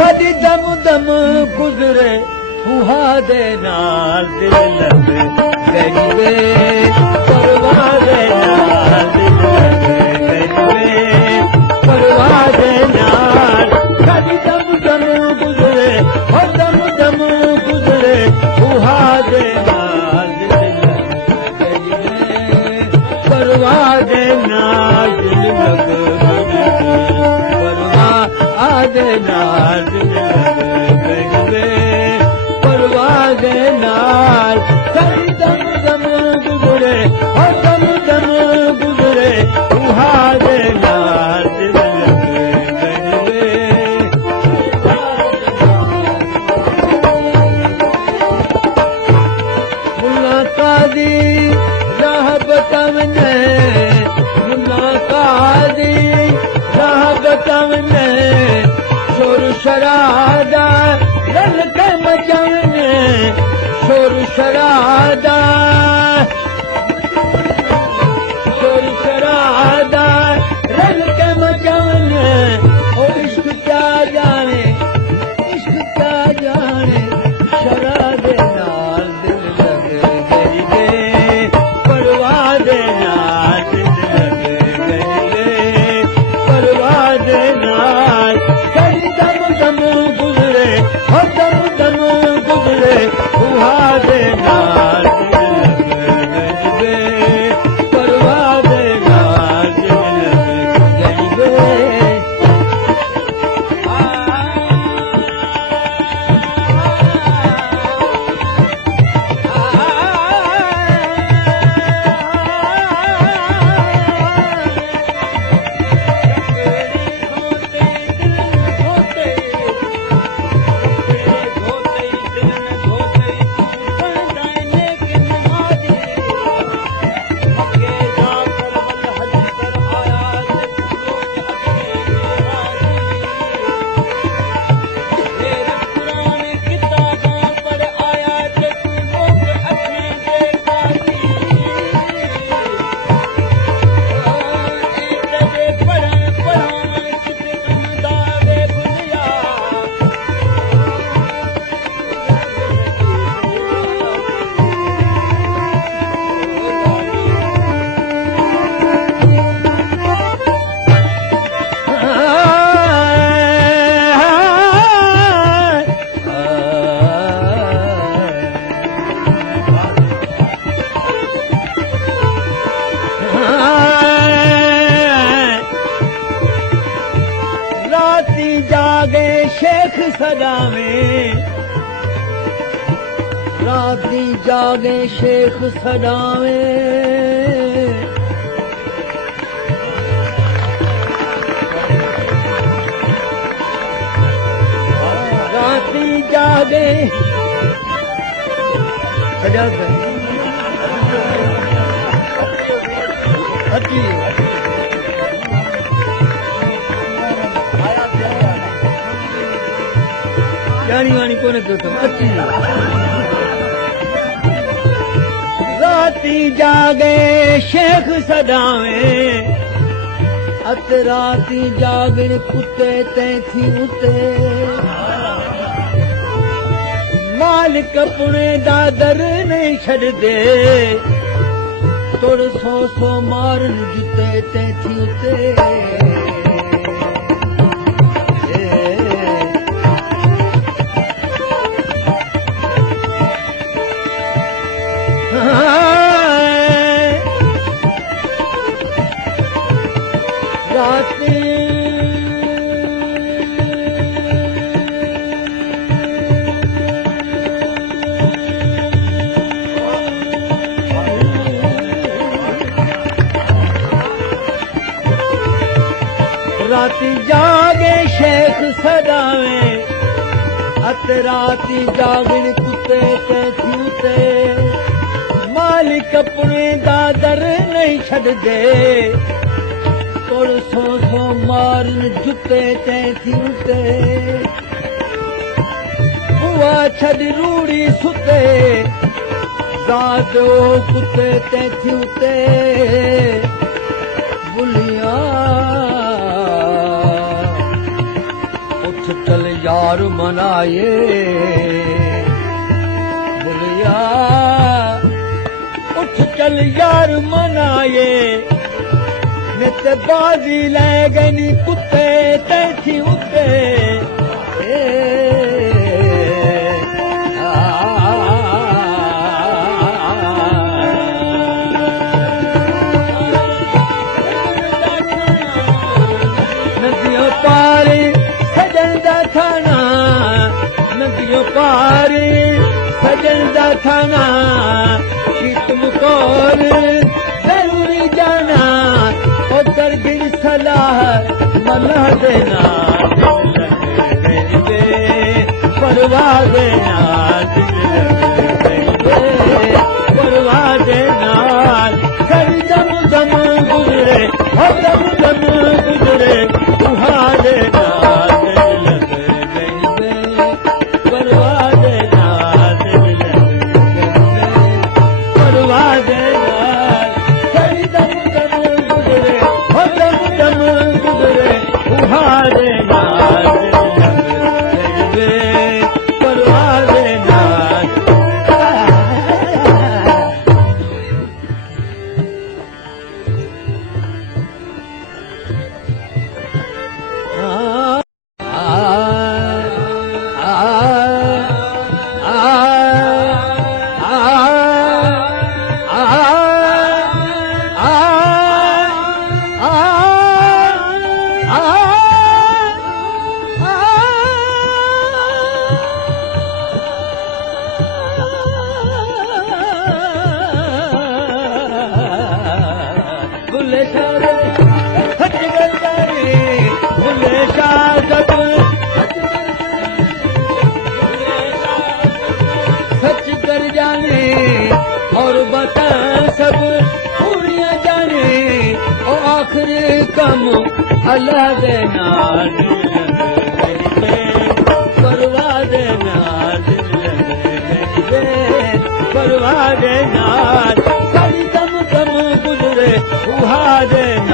कदी दम दम गुज़रे फुहा दे नाल दिल लग गई वे परवाह दे नाल दिल लग गई वे परवाह दे नाल कदी दम दम गुज़रे हो दम दम गुज़रे फुहा दे नाल दिल लग गई वे परवाह दे नाल दिल लग दे नाल दिल लग गई परवाह दे नाल कदी दम दम गुज़रे हो दम दम गुज़रे फुहा दे नाल दिल लग गई मुल्ला कादी राह बतावने मुल्ला कादी राह बतावने शोर शरादा रल के मचाने शोर शरादा रल के मचाने ओ इश्क क्या जाने शराब नाल दिल लग गई गे परवाह दे नाल दिल लग गई गे परवाह दे नाल दम दम गुज़रे हो दम दम गुज़रे फुहा दे नाल दिल लग गई परवाह दे नाल दिल लग गई शेख सदावे राती जागे शेख सदावे राती जागे जानी वानी कोने तो तुम अच्छी राती जागे शेख सदावे अत राती जागन कुत्ते तैथी उते मालिक अपने दादर नहीं छड़ दे तुर सौ मारन जुते तैथी उते राती जागे शेख सदावे अत राती जागन कुत्ते तैथी उते मालिक अपने दादर नहीं छड़ दे तुर सौ मारन जुते तैथी उते बुआ छड़ रूड़ी सुते रात कुत्ते तैथी उते बुलिया उठ चल यार मनाए बुलिया उठ चल यार मनाए नित बाजी ले गनी कुत्ते तैथी उते नदियों पारी सजन दा थाना नदियों पारी सजन दा थाना कि तुमकोर जरूरी जाना उतर गिर सलाह मलह देना परवाह देना परवाह देना करी दम दम गुजरे हो दम दम गुजरे उहारे परवाह देना परवाह देना करी दम दम गुजरे हो दम दम गुजरे उहारे परवाह देना सच कर जाने और बता सब पूरियां जाने और आखिरी कम अल्लाह देना परवाह देना परवाह देना करी दम दम गुजरे उहा देना